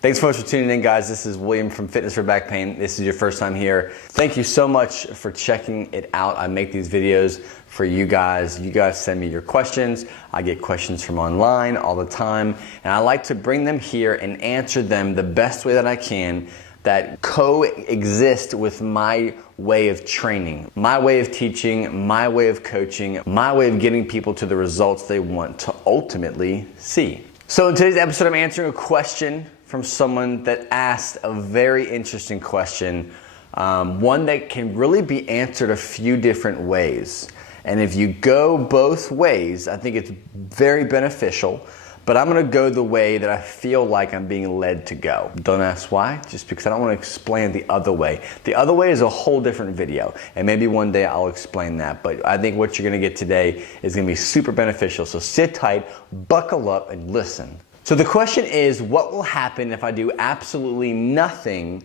Thanks so much for tuning in, guys. This is William from Fitness for Back Pain. This is your first time here. Thank you so much for checking it out. I make these videos for you guys. You guys send me your questions. I get questions from online all the time, and I like to bring them here and answer them the best way that I can that coexist with my way of training, my way of teaching, my way of coaching, my way of getting people to the results they want to ultimately see. So in today's episode, I'm answering a question from someone that asked a very interesting question, one that can really be answered a few different ways. And if you go both ways, I think it's very beneficial, but I'm gonna go the way that I feel like I'm being led to go. Don't ask why, just because I don't wanna explain the other way. The other way is a whole different video, and maybe one day I'll explain that, but I think what you're gonna get today is gonna be super beneficial. So sit tight, buckle up, and listen. So the question is, what will happen if I do absolutely nothing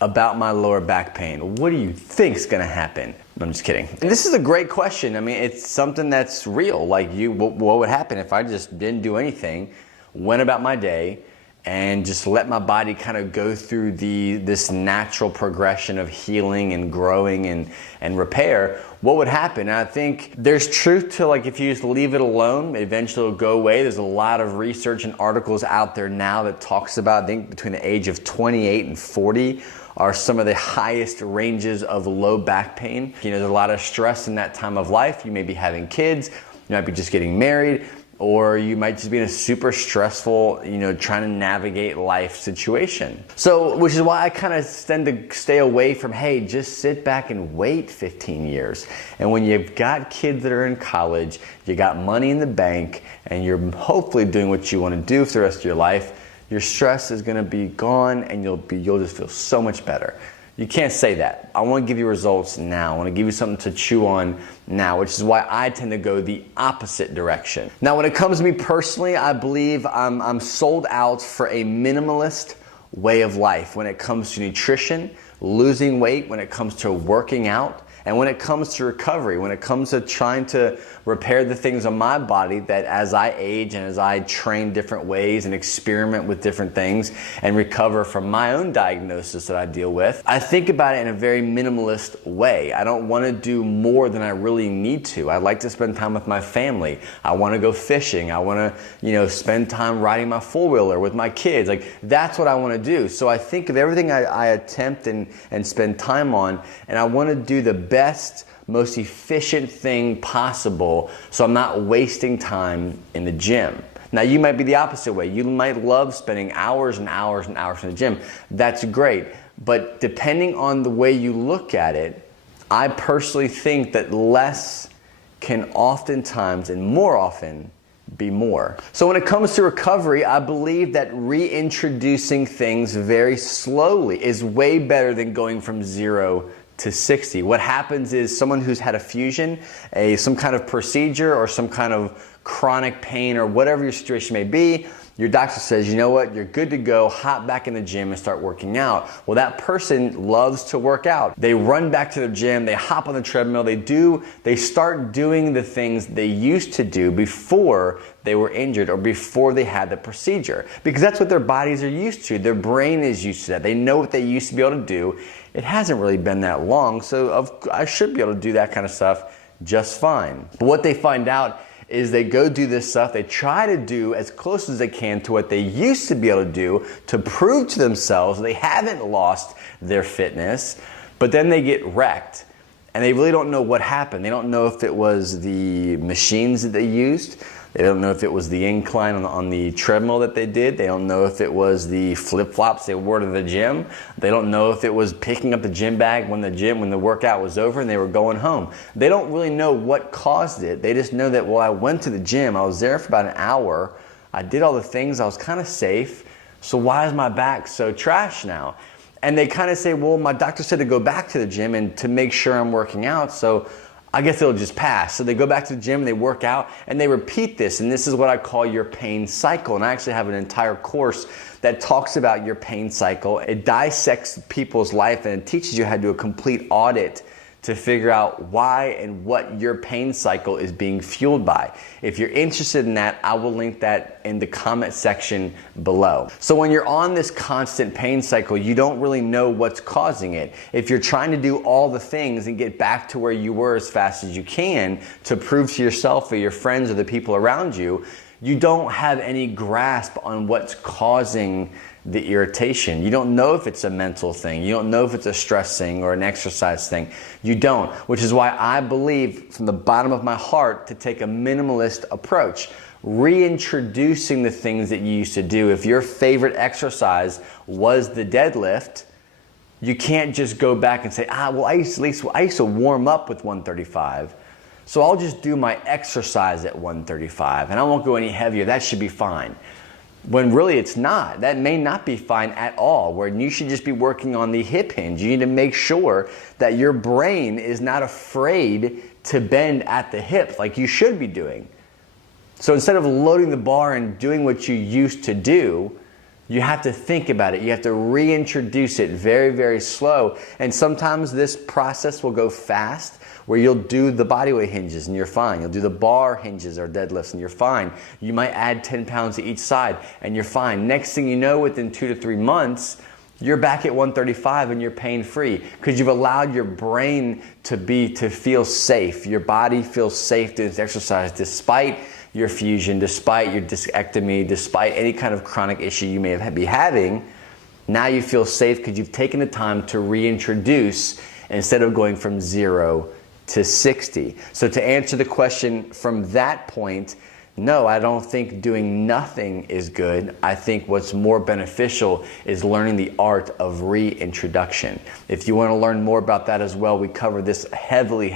about my lower back pain? What do you think is gonna happen? I'm just kidding. And this is a great question. I mean, it's something that's real. Like, what would happen if I just didn't do anything, went about my day, and just let my body kind of go through this natural progression of healing and growing and repair? What would happen? And I think there's truth to, like, if you just leave it alone, eventually it'll go away. There's a lot of research and articles out there now that talks about, I think between the age of 28 and 40 are some of the highest ranges of low back pain. You know, there's a lot of stress in that time of life. You may be having kids, you might be just getting married, or you might just be in a super stressful, trying to navigate life situation. So, which is why I kind of tend to stay away from, hey, just sit back and wait 15 years. And when you've got kids that are in college, you got money in the bank, and you're hopefully doing what you want to do for the rest of your life, your stress is gonna be gone, and you'll just feel so much better. You can't say that. I want to give you results now. I want to give you something to chew on now, which is why I tend to go the opposite direction. Now, when it comes to me personally, I believe I'm sold out for a minimalist way of life when it comes to nutrition, losing weight, when it comes to working out, and when it comes to recovery, when it comes to trying to repair the things on my body that as I age and as I train different ways and experiment with different things and recover from my own diagnosis that I deal with, I think about it in a very minimalist way. I don't want to do more than I really need to. I like to spend time with my family. I want to go fishing. I want to, spend time riding my four-wheeler with my kids. Like, that's what I want to do. So I think of everything I attempt and spend time on, and I want to do the best, most efficient thing possible so I'm not wasting time in the gym. Now, you might be the opposite way. You might love spending hours and hours and hours in the gym. That's great. But depending on the way you look at it, I personally think that less can oftentimes and more often be more. So when it comes to recovery, I believe that reintroducing things very slowly is way better than going from 0 to 60. What happens is someone who's had a fusion, some kind of procedure or some kind of chronic pain or whatever your situation may be, your doctor says, you know what, you're good to go, hop back in the gym and start working out. Well, that person loves to work out. They run back to the gym, they hop on the treadmill, they start doing the things they used to do before they were injured or before they had the procedure. Because that's what their bodies are used to. Their brain is used to that. They know what they used to be able to do. It hasn't really been that long, so I should be able to do that kind of stuff just fine. But what they find out is they go do this stuff, they try to do as close as they can to what they used to be able to do to prove to themselves they haven't lost their fitness, but then they get wrecked. And they really don't know what happened. They don't know if it was the machines that they used. They don't know if it was the incline on the treadmill that they did. They don't know if it was the flip-flops they wore to the gym. They don't know if it was picking up the gym bag when the workout was over and they were going home. They don't really know what caused it. They just know that, well, I went to the gym. I was there for about an hour. I did all the things. I was kind of safe. So why is my back so trash now? And they kind of say, well, my doctor said to go back to the gym and to make sure I'm working out. So I guess it'll just pass. So they go back to the gym and they work out and they repeat this. And this is what I call your pain cycle. And I actually have an entire course that talks about your pain cycle. It dissects people's life and it teaches you how to do a complete audit to figure out why and what your pain cycle is being fueled by. If you're interested in that, I will link that in the comment section below. So when you're on this constant pain cycle, you don't really know what's causing it. If you're trying to do all the things and get back to where you were as fast as you can to prove to yourself or your friends or the people around you, you don't have any grasp on what's causing the irritation. You don't know if it's a mental thing. You don't know if it's a stress thing or an exercise thing. You don't, which is why I believe from the bottom of my heart to take a minimalist approach. Reintroducing the things that you used to do. If your favorite exercise was the deadlift, you can't just go back and say, well, I used to warm up with 135. So I'll just do my exercise at 135 and I won't go any heavier. That should be fine. When really it's not. That may not be fine at all. Where you should just be working on the hip hinge. You need to make sure that your brain is not afraid to bend at the hip like you should be doing. So instead of loading the bar and doing what you used to do, you have to think about it. You have to reintroduce it very, very slow. And sometimes this process will go fast, where you'll do the bodyweight hinges and you're fine. You'll do the bar hinges or deadlifts and you're fine. You might add 10 pounds to each side and you're fine. Next thing you know, within 2 to 3 months, you're back at 135 and you're pain-free because you've allowed your brain to feel safe. Your body feels safe to this exercise despite your fusion, despite your discectomy, despite any kind of chronic issue you may be having. Now you feel safe because you've taken the time to reintroduce instead of going from 0 to 60. So to answer the question from that point, no, I don't think doing nothing is good. I think what's more beneficial is learning the art of reintroduction. If you want to learn more about that as well, we cover this heavily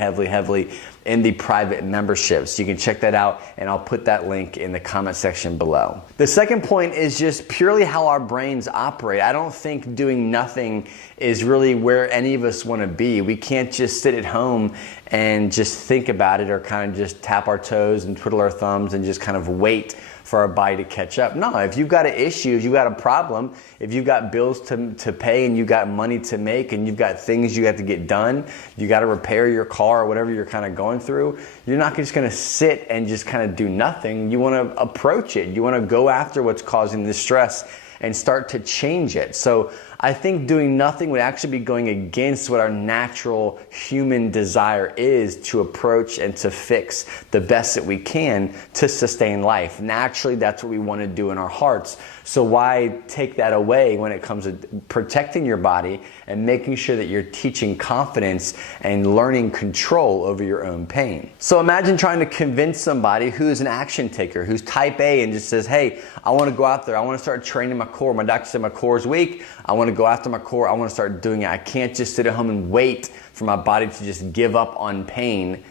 in the private memberships. You can check that out and I'll put that link in the comment section below. The second point is just purely how our brains operate. I don't think doing nothing is really where any of us want to be. We can't just sit at home and just think about it or kind of just tap our toes and twiddle our thumbs and just kind of wait for our body to catch up. No, if you've got an issue, if you've got a problem, if you've got bills to pay and you've got money to make and you've got things you have to get done, you got to repair your car or whatever you're kind of going through, you're not just going to sit and just kind of do nothing. You want to approach it. You want to go after what's causing the stress and start to change it. So I think doing nothing would actually be going against what our natural human desire is to approach and to fix the best that we can to sustain life. Naturally, that's what we want to do in our hearts. So why take that away when it comes to protecting your body and making sure that you're teaching confidence and learning control over your own pain? So imagine trying to convince somebody who's an action taker, who's type A and just says, hey, I want to go out there. I want to start training my core. My doctor said my core is weak. I want to go after my core. I want to start doing it. I can't just sit at home and wait for my body to just give up on pain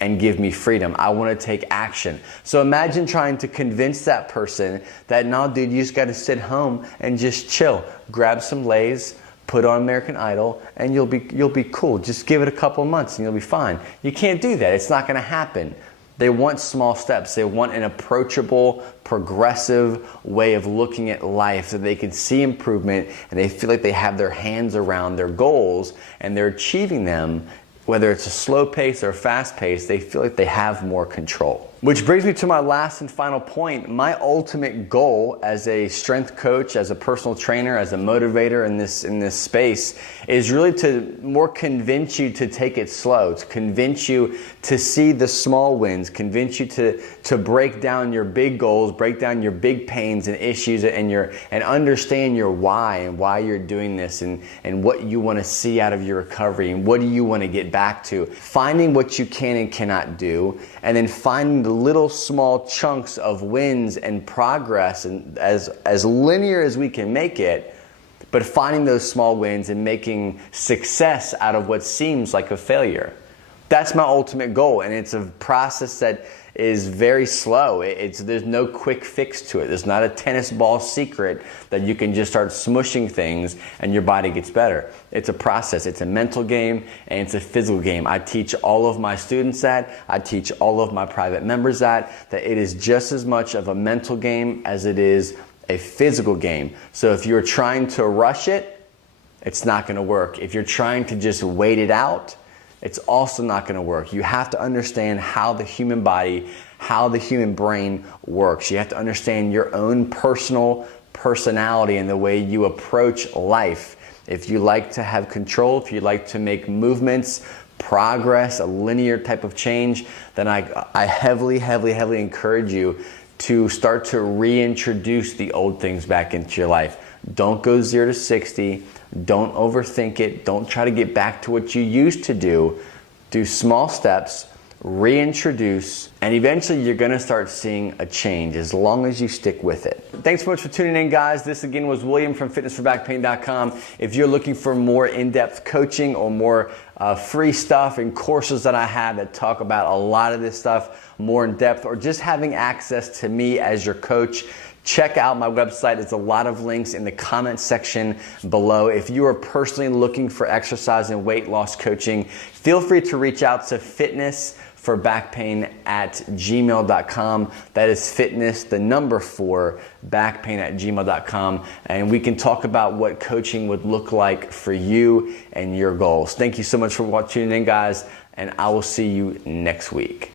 and give me freedom. I want to take action. So imagine trying to convince that person that, no, dude, you just got to sit home and just chill. Grab some Lay's, put on American Idol, and you'll be cool. Just give it a couple of months and you'll be fine. You can't do that. It's not going to happen. They want small steps. They want an approachable, progressive way of looking at life so they can see improvement and they feel like they have their hands around their goals and they're achieving them. Whether it's a slow pace or fast pace, they feel like they have more control. Which brings me to my last and final point. My ultimate goal as a strength coach, as a personal trainer, as a motivator in this space is really to more convince you to take it slow, to convince you to see the small wins, convince you to break down your big goals, break down your big pains and issues and understand your why and why you're doing this and what you want to see out of your recovery and what do you want to get back to. Finding what you can and cannot do, and then finding the little small chunks of wins and progress, and as linear as we can make it, but finding those small wins and making success out of what seems like a failure. That's my ultimate goal, and it's a process that is very slow. There's no quick fix to it. There's not a tennis ball secret that you can just start smushing things and your body gets better. It's a process. It's a mental game and it's a physical game. I teach all of my students that. I teach all of my private members that it is just as much of a mental game as it is a physical game. So if you're trying to rush it, it's not going to work. If you're trying to just wait it out, it's also not going to work. You have to understand how the human body, how the human brain works. You have to understand your own personal personality and the way you approach life. If you like to have control, if you like to make movements, progress, a linear type of change, then I heavily encourage you to start to reintroduce the old things back into your life. Don't go 0 to 60. Don't overthink it. Don't try to get back to what you used to do. Do small steps, reintroduce, and eventually you're gonna start seeing a change as long as you stick with it. Thanks so much for tuning in, guys. This again was William from fitnessforbackpain.com. If you're looking for more in-depth coaching or more free stuff and courses that I have that talk about a lot of this stuff more in depth, or just having access to me as your coach, check out my website. There's a lot of links in the comment section below. If you are personally looking for exercise and weight loss coaching, feel free to reach out to fitnessforbackpain@gmail.com. That is fitness, the number 4, backpain@gmail.com. And we can talk about what coaching would look like for you and your goals. Thank you so much for tuning in, guys, and I will see you next week.